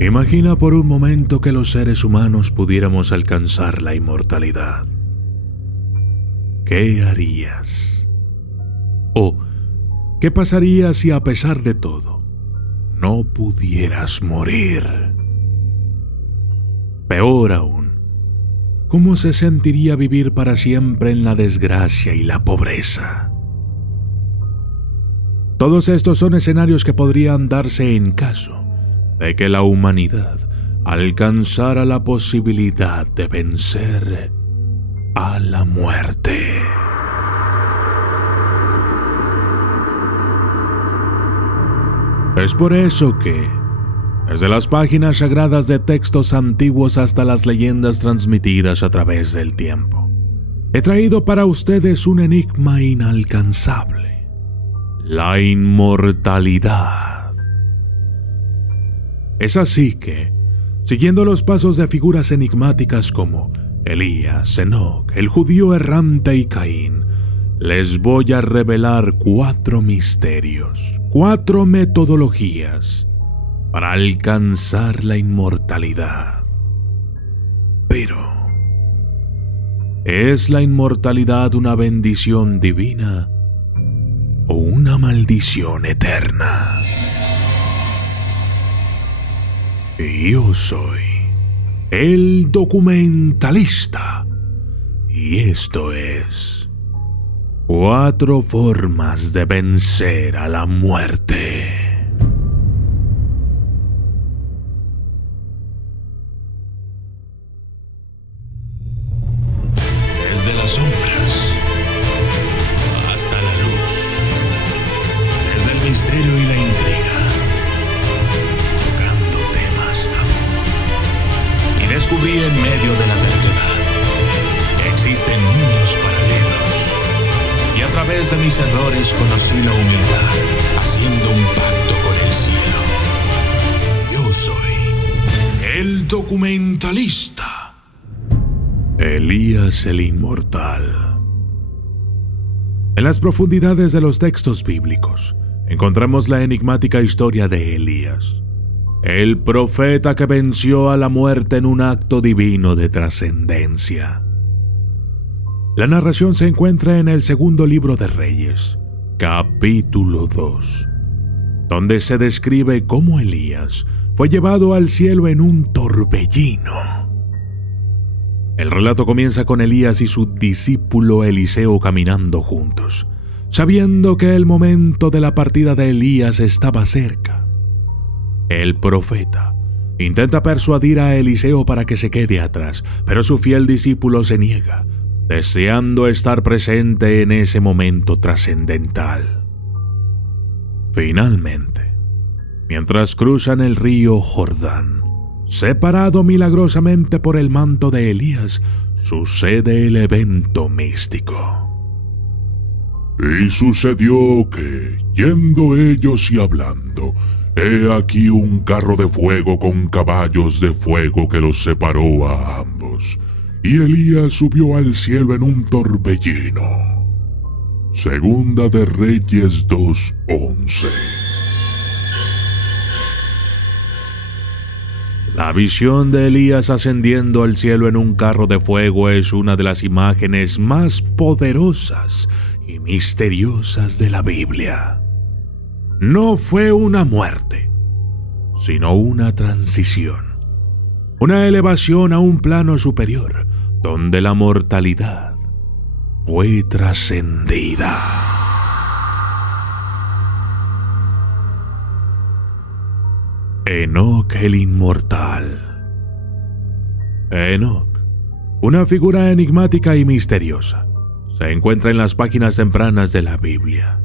Imagina por un momento que los seres humanos pudiéramos alcanzar la inmortalidad. ¿Qué harías? ¿O qué pasaría si a pesar de todo no pudieras morir? Peor aún, ¿cómo se sentiría vivir para siempre en la desgracia y la pobreza? Todos estos son escenarios que podrían darse en caso de que la humanidad alcanzara la posibilidad de vencer a la muerte. Es por eso que, desde las páginas sagradas de textos antiguos hasta las leyendas transmitidas a través del tiempo, he traído para ustedes un enigma inalcanzable: la inmortalidad. Es así que, siguiendo los pasos de figuras enigmáticas como Elías, Enoc, el judío errante y Caín, les voy a revelar 4 misterios, 4 metodologías para alcanzar la inmortalidad. Pero, ¿es la inmortalidad una bendición divina o una maldición eterna? Yo soy el documentalista y esto es 4 formas de vencer a la muerte. Desde las sombras hasta la luz, desde el misterio y la intriga, tocando temas tabú. Y descubrí en medio de la terquedad que existen mundos paralelos. Y a través de mis errores conocí la humildad, haciendo un pacto con el cielo. Yo soy el documentalista, Elías el Inmortal. En las profundidades de los textos bíblicos encontramos la enigmática historia de Elías, el profeta que venció a la muerte en un acto divino de trascendencia. La narración se encuentra en el segundo libro de Reyes, capítulo 2, donde se describe cómo Elías fue llevado al cielo en un torbellino. El relato comienza con Elías y su discípulo Eliseo caminando juntos, sabiendo que el momento de la partida de Elías estaba cerca. El profeta intenta persuadir a Eliseo para que se quede atrás, pero su fiel discípulo se niega, deseando estar presente en ese momento trascendental. Finalmente, mientras cruzan el río Jordán, separado milagrosamente por el manto de Elías, sucede el evento místico. Y sucedió que, yendo ellos y hablando, he aquí un carro de fuego con caballos de fuego que los separó a ambos. Y Elías subió al cielo en un torbellino. Segunda de Reyes 2:11. La visión de Elías ascendiendo al cielo en un carro de fuego es una de las imágenes más poderosas y misteriosas de la Biblia. No fue una muerte, sino una transición, una elevación a un plano superior, donde la mortalidad fue trascendida. Enoc el Inmortal. Enoc, una figura enigmática y misteriosa, se encuentra en las páginas tempranas de la Biblia,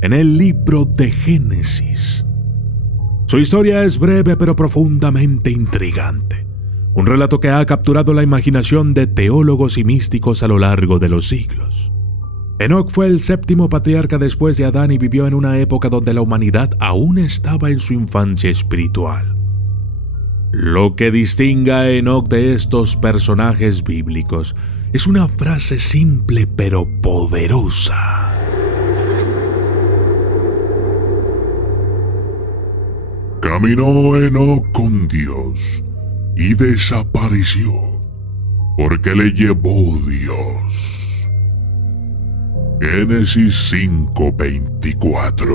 en el libro de Génesis. Su historia es breve pero profundamente intrigante. Un relato que ha capturado la imaginación de teólogos y místicos a lo largo de los siglos. Enoc fue el 7º patriarca después de Adán y vivió en una época donde la humanidad aún estaba en su infancia espiritual. Lo que distingue a Enoc de estos personajes bíblicos es una frase simple pero poderosa. Caminó Enoc con Dios y desapareció, porque le llevó Dios. Génesis 5:24.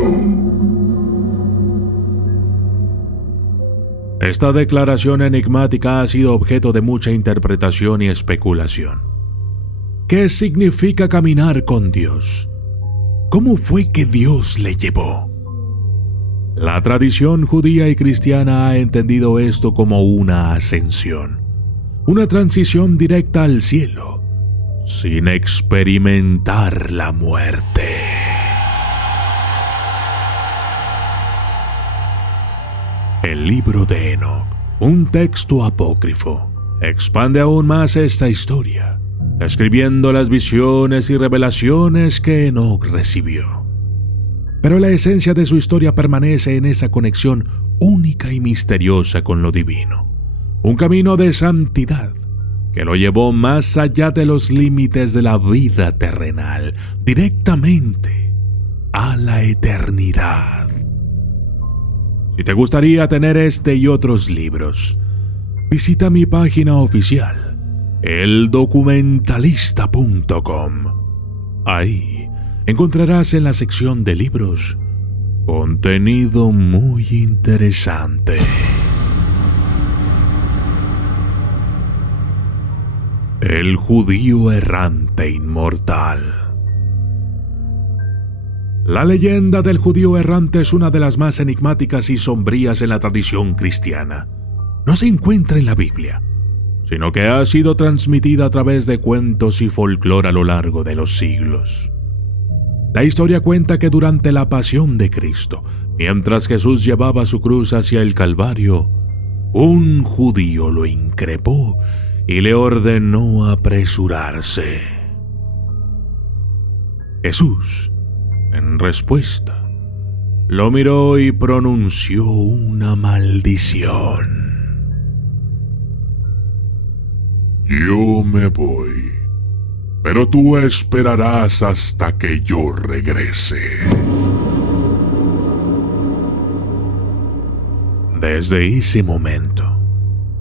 Esta declaración enigmática ha sido objeto de mucha interpretación y especulación. ¿Qué significa caminar con Dios? ¿Cómo fue que Dios le llevó? La tradición judía y cristiana ha entendido esto como una ascensión, una transición directa al cielo, sin experimentar la muerte. El libro de Enoc, un texto apócrifo, expande aún más esta historia, describiendo las visiones y revelaciones que Enoc recibió. Pero la esencia de su historia permanece en esa conexión única y misteriosa con lo divino, un camino de santidad que lo llevó más allá de los límites de la vida terrenal, directamente a la eternidad. Si te gustaría tener este y otros libros, visita mi página oficial, eldocumentalista.com. Ahí encontrarás en la sección de libros contenido muy interesante. El judío errante inmortal. La leyenda del judío errante es una de las más enigmáticas y sombrías en la tradición cristiana. No se encuentra en la Biblia, sino que ha sido transmitida a través de cuentos y folclore a lo largo de los siglos. La historia cuenta que durante la pasión de Cristo, mientras Jesús llevaba su cruz hacia el Calvario, un judío lo increpó y le ordenó apresurarse. Jesús, en respuesta, lo miró y pronunció una maldición. Yo me voy, pero tú esperarás hasta que yo regrese. Desde ese momento,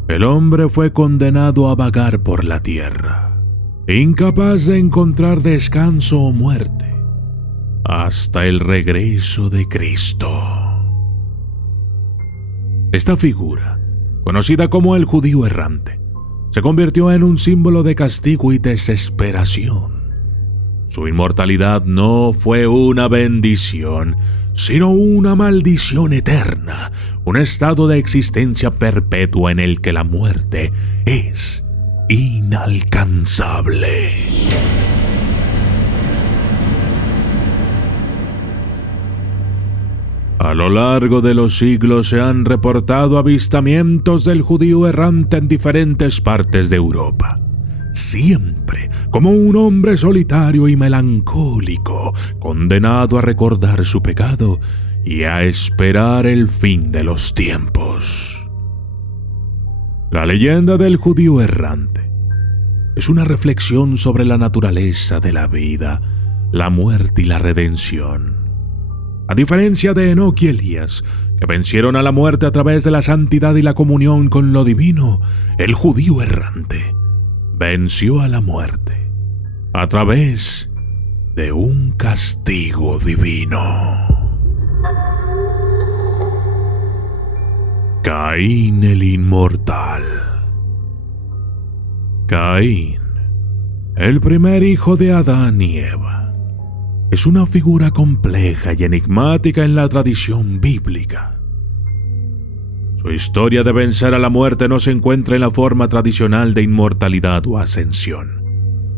el hombre fue condenado a vagar por la tierra, incapaz de encontrar descanso o muerte, hasta el regreso de Cristo. Esta figura, conocida como el judío errante, se convirtió en un símbolo de castigo y desesperación. Su inmortalidad no fue una bendición, sino una maldición eterna, un estado de existencia perpetua en el que la muerte es inalcanzable. A lo largo de los siglos se han reportado avistamientos del judío errante en diferentes partes de Europa, siempre como un hombre solitario y melancólico, condenado a recordar su pecado y a esperar el fin de los tiempos. La leyenda del judío errante es una reflexión sobre la naturaleza de la vida, la muerte y la redención. A diferencia de Enoc y Elías, que vencieron a la muerte a través de la santidad y la comunión con lo divino, el judío errante venció a la muerte a través de un castigo divino. Caín el inmortal. Caín, el primer hijo de Adán y Eva, es una figura compleja y enigmática en la tradición bíblica. Su historia de vencer a la muerte no se encuentra en la forma tradicional de inmortalidad o ascensión,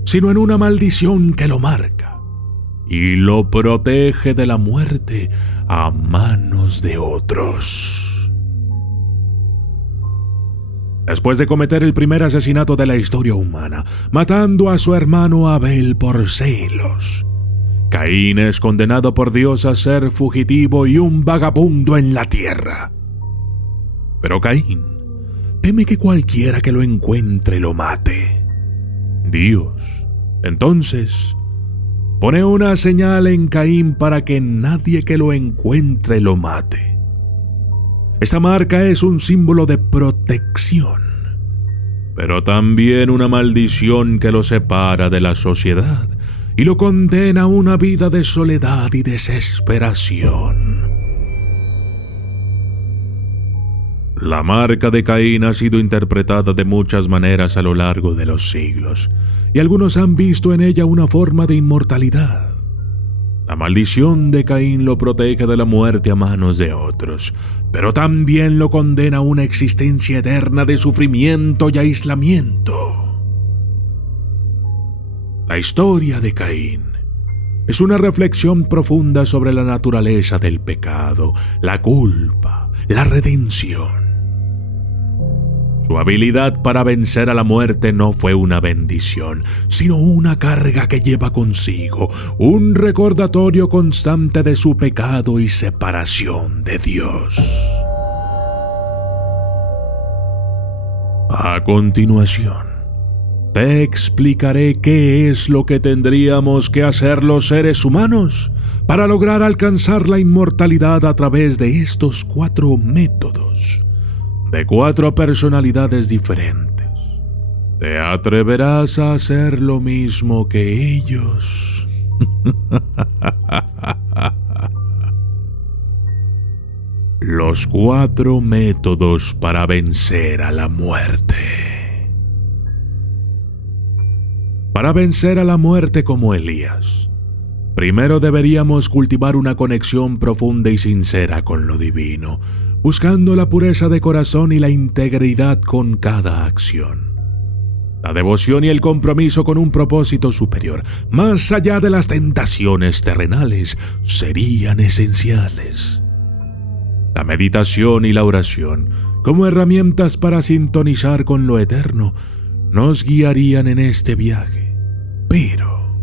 sino en una maldición que lo marca y lo protege de la muerte a manos de otros. Después de cometer el primer asesinato de la historia humana, matando a su hermano Abel por celos, Caín es condenado por Dios a ser fugitivo y un vagabundo en la tierra. Pero Caín teme que cualquiera que lo encuentre lo mate. Dios, entonces, pone una señal en Caín para que nadie que lo encuentre lo mate. Esta marca es un símbolo de protección, pero también una maldición que lo separa de la sociedad y lo condena a una vida de soledad y desesperación. La marca de Caín ha sido interpretada de muchas maneras a lo largo de los siglos, y algunos han visto en ella una forma de inmortalidad. La maldición de Caín lo protege de la muerte a manos de otros, pero también lo condena a una existencia eterna de sufrimiento y aislamiento. La historia de Caín es una reflexión profunda sobre la naturaleza del pecado, la culpa, la redención. Su habilidad para vencer a la muerte no fue una bendición, sino una carga que lleva consigo un recordatorio constante de su pecado y separación de Dios. A continuación, te explicaré qué es lo que tendríamos que hacer los seres humanos para lograr alcanzar la inmortalidad a través de estos 4 métodos de 4 personalidades diferentes. ¿Te atreverás a hacer lo mismo que ellos? Los 4 métodos para vencer a la muerte. Para vencer a la muerte como Elías, primero deberíamos cultivar una conexión profunda y sincera con lo divino, buscando la pureza de corazón y la integridad con cada acción. La devoción y el compromiso con un propósito superior, más allá de las tentaciones terrenales, serían esenciales. La meditación y la oración, como herramientas para sintonizar con lo eterno, nos guiarían en este viaje. Pero,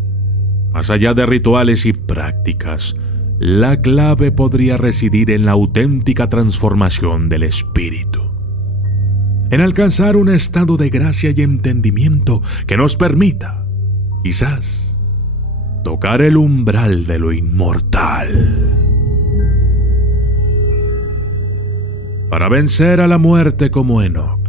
más allá de rituales y prácticas, la clave podría residir en la auténtica transformación del espíritu, en alcanzar un estado de gracia y entendimiento que nos permita, quizás, tocar el umbral de lo inmortal. Para vencer a la muerte como Enoc,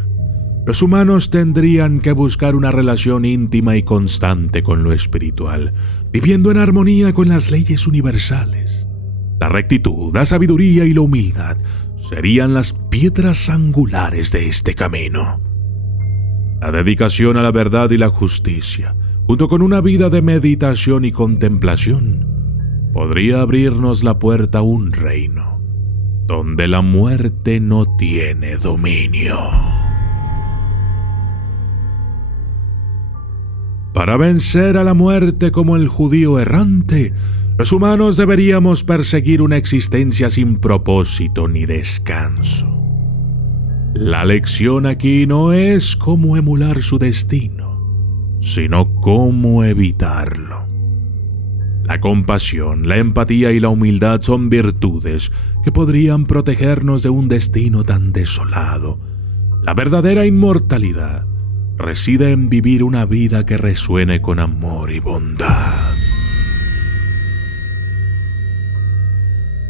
los humanos tendrían que buscar una relación íntima y constante con lo espiritual, viviendo en armonía con las leyes universales. La rectitud, la sabiduría y la humildad serían las piedras angulares de este camino. La dedicación a la verdad y la justicia, junto con una vida de meditación y contemplación, podría abrirnos la puerta a un reino donde la muerte no tiene dominio. Para vencer a la muerte como el judío errante, los humanos deberíamos perseguir una existencia sin propósito ni descanso. La lección aquí no es cómo emular su destino, sino cómo evitarlo. La compasión, la empatía y la humildad son virtudes que podrían protegernos de un destino tan desolado. La verdadera inmortalidad reside en vivir una vida que resuene con amor y bondad.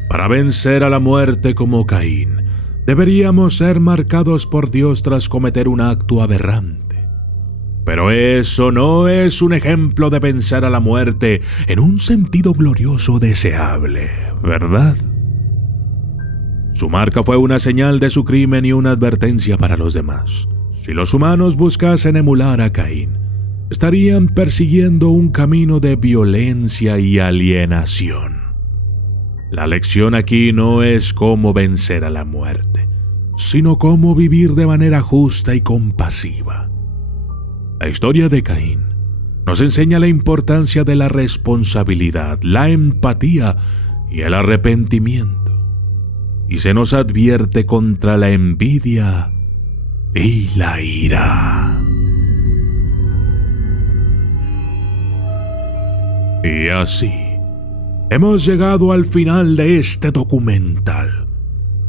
Para vencer a la muerte como Caín, deberíamos ser marcados por Dios tras cometer un acto aberrante. Pero eso no es un ejemplo de vencer a la muerte en un sentido glorioso deseable, ¿verdad? Su marca fue una señal de su crimen y una advertencia para los demás. Si los humanos buscasen emular a Caín, estarían persiguiendo un camino de violencia y alienación. La lección aquí no es cómo vencer a la muerte, sino cómo vivir de manera justa y compasiva. La historia de Caín nos enseña la importancia de la responsabilidad, la empatía y el arrepentimiento, y se nos advierte contra la envidia y la ira. Y así, hemos llegado al final de este documental,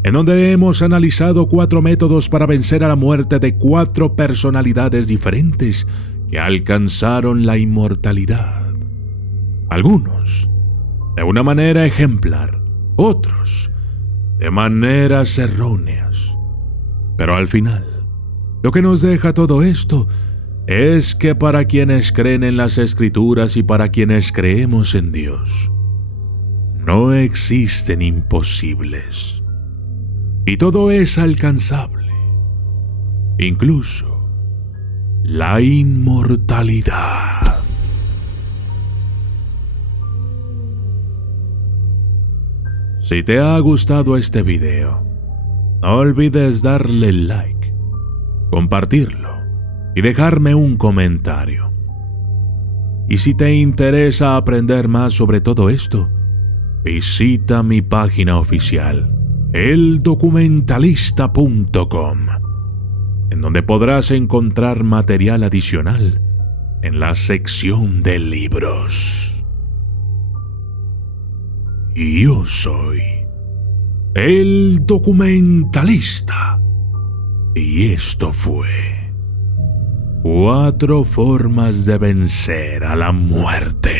en donde hemos analizado 4 métodos para vencer a la muerte de 4 personalidades diferentes que alcanzaron la inmortalidad. Algunos de una manera ejemplar, otros de maneras erróneas. Pero al final, lo que nos deja todo esto es que para quienes creen en las Escrituras y para quienes creemos en Dios, no existen imposibles. Y todo es alcanzable, incluso la inmortalidad. Si te ha gustado este video, no olvides darle like, compartirlo y dejarme un comentario. Y si te interesa aprender más sobre todo esto, visita mi página oficial, eldocumentalista.com, en donde podrás encontrar material adicional en la sección de libros. Y yo soy el documentalista, y esto fue 4 formas de vencer a la muerte.